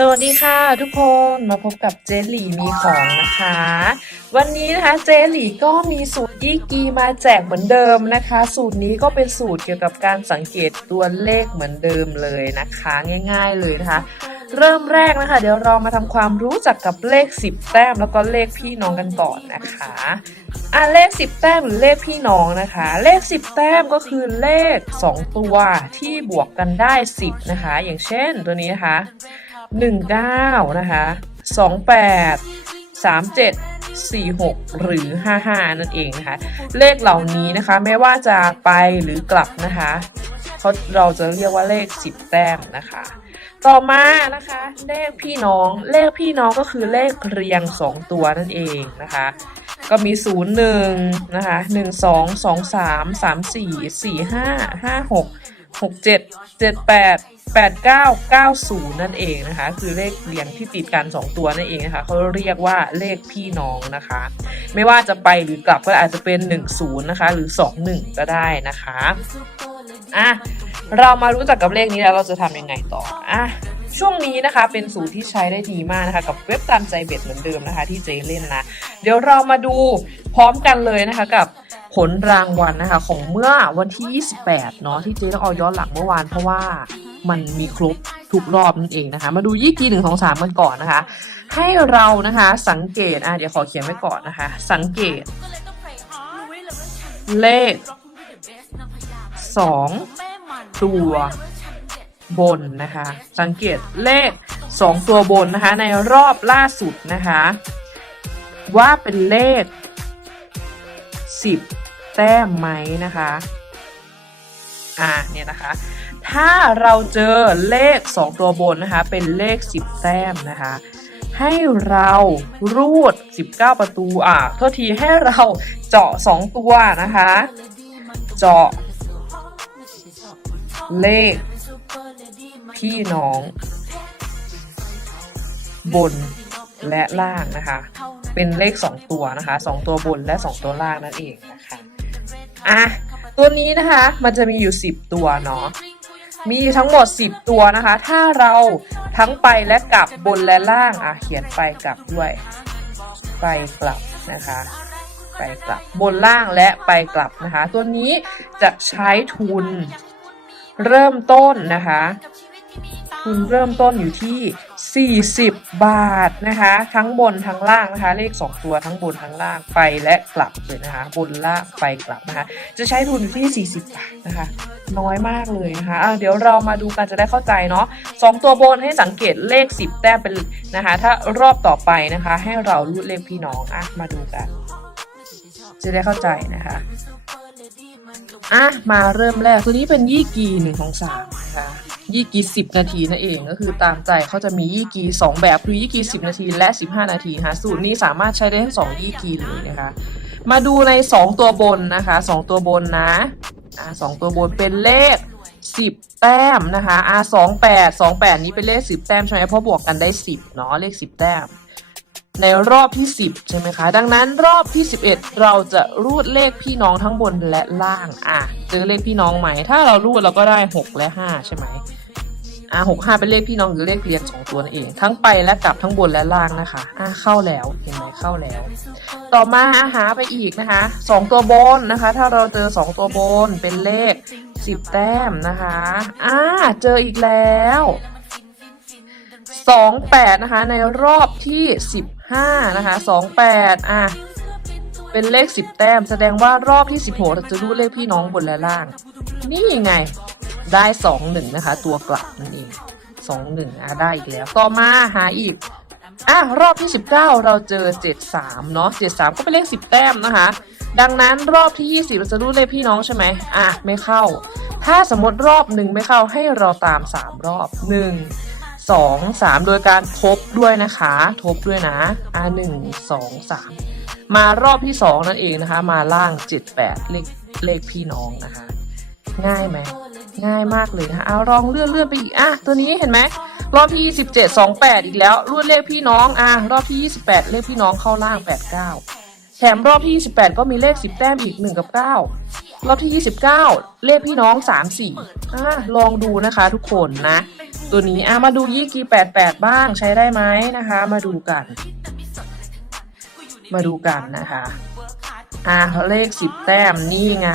สวัสดีค่ะทุกคนมาพบกับเจหลี่มีของนะคะ วันนี้นะคะเจหลี่ก็มีสูตรยี่กีมาแจกเหมือนเดิมนะคะ สูตรนี้ก็เป็นสูตรเกี่ยวกับการสังเกตตัวเลขเหมือนเดิมเลยนะคะ ง่าย ๆเลยนะคะ เริ่มแรกนะคะ เดี๋ยวเรามาทำความรู้จักกับเลข 10 แต้มแล้วก็เลขพี่น้องกันก่อนนะคะอะเลข 10 แต้มหรือเลขพี่น้องนะคะ เลข 10 แต้มก็คือเลข 2 ตัวที่บวกกันได้ 10 นะคะ อย่างเช่นตัวนี้นะคะ 19 นะคะ 28 37 46 หรือ 55 นั่นเองนะคะ เลขเหล่านี้นะคะ ไม่ว่าจะไปหรือกลับนะคะเขาเราจะเรียกว่าเลข 10 แต้มนะคะ ต่อมานะคะ เลขพี่น้อง เลขพี่น้องก็คือเลขเรียง 2 ตัวนั่นเองนะคะ ก็มี 0 1 นะคะ 1 2 2 3 3 4 4 8990 นั่นเองนะคะ คือเลขเรียงที่ติดกัน 2 ตัวนั่นเองนะคะเขาเรียกว่าเลขพี่น้องนะคะ ไม่ว่าจะไปหรือกลับก็อาจจะเป็น 1 0 นะคะ หรือ 2 1 ก็ได้นะคะอะเรามารู้จักกับเลขนี้แล้วเราจะทำยังไงต่ออะช่วงนี้นะคะเป็นสูตรที่ใช้ได้ดีมากนะคะ กับเว็บตามใจเบ็ดเหมือนเดิมนะคะ ที่เจเล่นนะ เดี๋ยวเรามาดูพร้อมกันเลยนะคะกับผลรางวัลนะคะ ของเมื่อวันที่ 28 เนาะที่เจต้องเอาย้อนหลังเมื่อวานเพราะว่า มันมีครบทุกรอบนั่นเองนะคะ มาดูยี่กีหนึ่งสองสามกันก่อนนะคะ ให้เรานะคะสังเกตอะเดี๋ยวขอเขียนไว้ก่อนนะคะ สังเกต เลขสองตัวบนนะคะ สังเกตเลขสองตัวบนนะคะ ในรอบล่าสุดนะคะ ว่าเป็นเลขสิบแต้มไหมนะคะ อ่าเนี่ยนะคะ ถ้าเราเจอเลข 2 ตัวบนนะคะ เป็นเลข 10 แต้มนะคะ ให้เรารูด 19 ประตูอ่าโทษทีให้เราเจาะ 2 ตัวนะคะ เจาะ เลข พี่น้อง บนและล่างนะคะ เป็นเลข 2 ตัวนะคะ 2 ตัวบนและ 2 ตัวล่างนั่นเองนะคะอะตัวนี้นะคะมันจะมีอยู่ 10 ตัวเนาะ มีทั้งหมด 10 ตัวนะคะ ถ้าเราทั้งไปและกลับบนและล่างอะเขียนไปกลับด้วย ไปกลับนะคะ ไปกลับบนล่างและไปกลับนะคะ ตัวนี้จะใช้ทุนเริ่มต้นนะคะ ทุนเริ่มต้นอยู่ที่ 40 บาทนะคะ ทั้งบนทั้งล่างนะคะ เลข 2 ตัวทั้งบนทั้งล่างไปและกลับเลยนะคะ บนล่างไปกลับนะคะ จะใช้ทุนที่ 40 บาทนะคะ น้อยมากเลยนะคะะเดี๋ยวเรามาดูกันจะได้เข้าใจเนาะสองตัวบนให้สังเกตเลข 10 แต้มเป็นนะคะ ถ้ารอบต่อไปนะคะ ให้เรารูดเลขพี่น้องอะมาดูกัน จะได้เข้าใจนะคะอะมาเริ่มแรกตัวนี้เป็นยี่กีหนึ่งของสามนะคะ ยี่กีสิบนาทีนั่นเองก็คือตามใจเขาจะมียี่กีสองแบบคือยี่กีสิบนาทีและสิบห้านาทีค่ะสูตรนี้สามารถใช้ได้ทั้งสองยี่กีเลยนะคะ มาดูในสองตัวบนนะคะสองตัวบนนะอ่าสองตัวบนเป็นเลขสิบแต้มนะคะอ่าสองแปดสองแปดนี้เป็นเลขสิบแต้มใช่ไหมเพราะบวกกันได้สิบเนาะเลขสิบแต้มในรอบที่ 10 ใช่ไหมคะ ดังนั้นรอบที่ 11 เราจะรูดเลขพี่น้องทั้งบนและล่าง อะเจอเลขพี่น้องไหม ถ้าเรารูดเราก็ได้ 6 และ 5 ใช่ไหม อะ6 5เป็นเลขพี่น้องหรือเลขเรียน2ตัวนั่นเอง ทั้งไปและกลับทั้งบนและล่างนะคะอะเข้าแล้วเห็นไหมเข้าแล้ว ต่อมาหาไปอีกนะคะ2ตัวบนนะคะ ถ้าเราเจอ2ตัวบนเป็นเลข10แต้มนะคะอะเจออีกแล้วสองแปดนะคะในรอบที่สิบห้านะคะสองแปดอะเป็นเลขสิบแต้ม แสดงว่ารอบที่สิบหกเราจะรูดเลขพี่น้องบนและล่าง นี่ไงได้สองหนึ่งนะคะ ตัวกลับนั่นเอง สองหนึ่งอะได้อีกแล้ว ต่อมาหาอีกอะรอบที่สิบเก้าเราเจอเจ็ดสามเนาะเจ็ดสามก็เป็นเลขสิบแต้มนะคะ ดังนั้นรอบที่ยี่สิบเราจะรูดเลขพี่น้องใช่ไหมอะไม่เข้า ถ้าสมมติรอบหนึ่งไม่เข้าให้เราตามสามรอบหนึ่งสองสามโดยการทบด้วยนะคะ ทบด้วยนะอ่าหนึ่งสองสามมารอบที่สองนั่นเองนะคะ มาล่างเจ็ดแปดเลขเลขพี่น้องนะคะ ง่ายไหม ง่ายมากเลยนะเอาลองเลื่อนเลื่อนไปอีกอะตัวนี้เห็นไหมรอบที่ยี่สิบเจ็ดสองแปดอีกแล้วรูดเลขพี่น้องอะรอบที่ยี่สิบแปดเลขพี่น้องเข้าล่างแปดเก้าแถมรอบที่ยี่สิบแปดก็มีเลขสิบแต้มอีกหนึ่งกับเก้ารอบที่ยี่สิบเก้าเลขพี่น้องสามสี่อะลองดูนะคะทุกคนนะ ตัวนี้อะมาดูยี่กีแปดแปดบ้างใช้ได้ไหมนะคะ มาดูกัน มาดูกันนะคะอะเลขสิบแต้มนี่ไง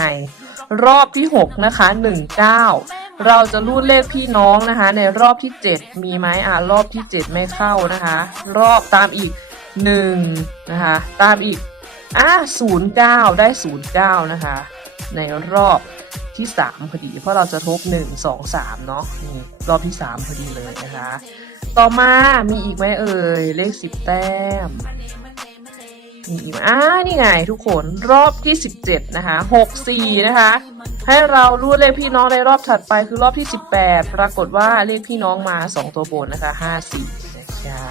รอบที่หกนะคะหนึ่งเก้าเราจะรูดเลขพี่น้องนะคะ ในรอบที่เจ็ดมีไหมอะรอบที่เจ็ดไม่เข้านะคะ รอบตามอีกหนึ่งนะคะ ตามอีกอะศูนย์เก้าได้ศูนย์เก้านะคะ ในรอบที่สามพอดี เพราะเราจะทบหนึ่งสองสามเนาะนี่รอบที่สามพอดีเลยนะคะ ต่อมามีอีกไหมเอ่ย เลขสิบแต้ม นี่อ่านี่ไงทุกคนรอบที่สิบเจ็ดนะคะหกสี่นะคะ ให้เรารูดเลขพี่น้องในรอบถัดไปคือรอบที่สิบแปดปรากฏว่าเลขพี่น้องมาสองตัวบนนะคะห้าสี่นะคะ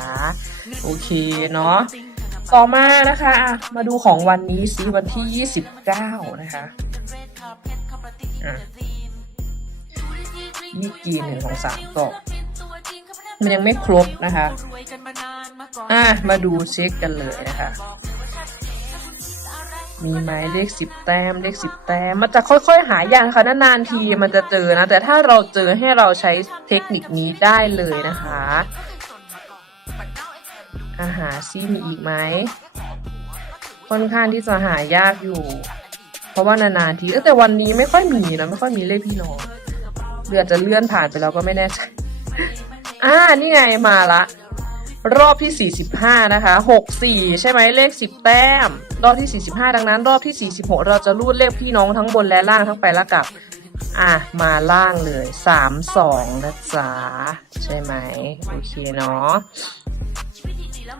โอเคเนาะต่อมานะคะมาดูของวันนี้สิวันที่ยี่สิบเก้านะคะอะมีกี่หนึ่งของสามต่อมันยังไม่ครบนะคะ อะ มาดูเช็คกันเลยนะคะ มีไหมเลขสิบแต้มเลขสิบแต้ม มันจะค่อยๆ หายากนะคะนานๆทีมันจะเจอนะ แต่ถ้าเราเจอให้เราใช้เทคนิคนี้ได้เลยนะคะอาหาซีมีอีกไหมค่อนข้างที่จะหายากอยู่ เพราะว่านานๆทีเอ้ยแต่วันนี้ไม่ค่อยมีนะไม่ค่อยมีเลขพี่น้องเรือจจะเลื่อนผ่านไปแล้วก็ไม่แน่ใจอ่านี่ไงมาละ รอบที่ 45 นะคะ 64 ใช่ไหมเลข 10 แต้ม รอบที่ 45 ดังนั้น รอบที่ 46 เราจะรูดเลขพี่น้องทั้งบนและล่างทั้งไปและกลับ อะ มาล่างเลย 3 2 นะจ๊ะ ใช่ไหม โอเคเนาะ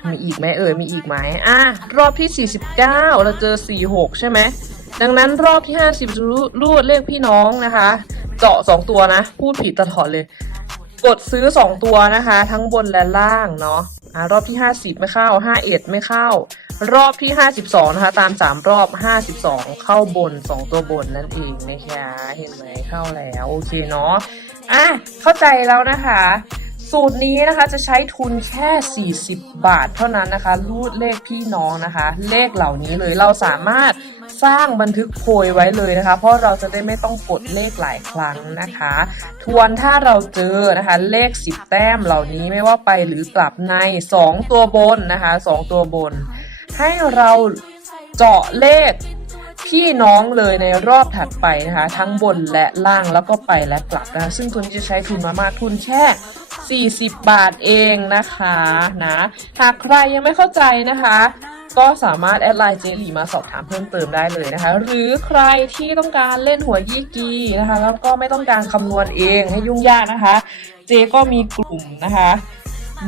มีอีกไหมเอ่ยมีอีกไหมอะ รอบที่ 49 เราเจอ 46 ใช่ไหม ดังนั้นรอบที่ 50 รูรูดเลขพี่น้องนะคะ เจาะ 2 ตัวนะ พูดผิดตลอดเลย กดซื้อ 2 ตัวนะคะ ทั้งบนและล่างเนาะอ่ารอบที่ 50 ไม่เข้า 51 ไม่เข้า รอบที่ 52 นะคะ ตาม 3 รอบ 52 เข้าบน 2 ตัวบนนั่นเองนะคะเห็นไหมเข้าแล้ว โอเคเนาะอะเข้าใจแล้วนะคะ สูตรนี้นะคะจะใช้ทุนแค่ 40 บาทเท่านั้นนะคะ รูดเลขพี่น้องนะคะ เลขเหล่านี้เลยเราสามารถสร้างบันทึกโพยไว้เลยนะคะ เพราะเราจะได้ไม่ต้องกดเลขหลายครั้งนะคะ ทวนถ้าเราเจอนะคะ เลข 10 แต้มเหล่านี้ไม่ว่าไปหรือกลับใน 2 ตัวบนนะคะ 2 ตัวบน ให้เราเจาะเลขพี่น้องเลยในรอบถัดไปนะคะ ทั้งบนและล่างแล้วก็ไปและกลับนะคะซึ่งทุนจะใช้ทุนมามากทุนแค่ 40 บาทเองนะคะนะหากใครยังไม่เข้าใจนะคะ ก็สามารถแอดไลน์เจลีมาสอบถามเพิ่มเติมได้เลยนะคะ หรือใครที่ต้องการเล่นหัวยี่กีนะคะ แล้วก็ไม่ต้องการคำนวณเองให้ยุ่งยากนะคะ เจก็มีกลุ่มนะคะ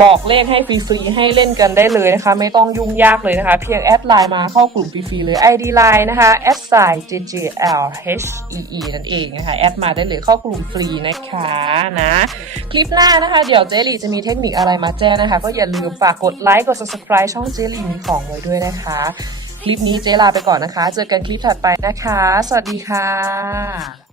บอกเลขให้ฟรีๆให้เล่นกันได้เลยนะคะ ไม่ต้องยุ่งยากเลยนะคะ เพียงแอดไลน์มาเข้ากลุ่มฟรีๆเลย ID ไลน์นะคะ s i j j l h e e นั่นเองนะคะ แอดมาได้เลยเข้ากลุ่มฟรีนะคะนะ คลิปหน้านะคะ เดี๋ยวเจลีจะมีเทคนิคอะไรมาแจ้งนะคะ ก็อย่าลืมฝากกดไลค์กด subscribe ช่องเจลีมีของไว้ด้วยนะคะ คลิปนี้เจลาไปก่อนนะคะ เจอกันคลิปถัดไปนะคะ สวัสดีค่ะ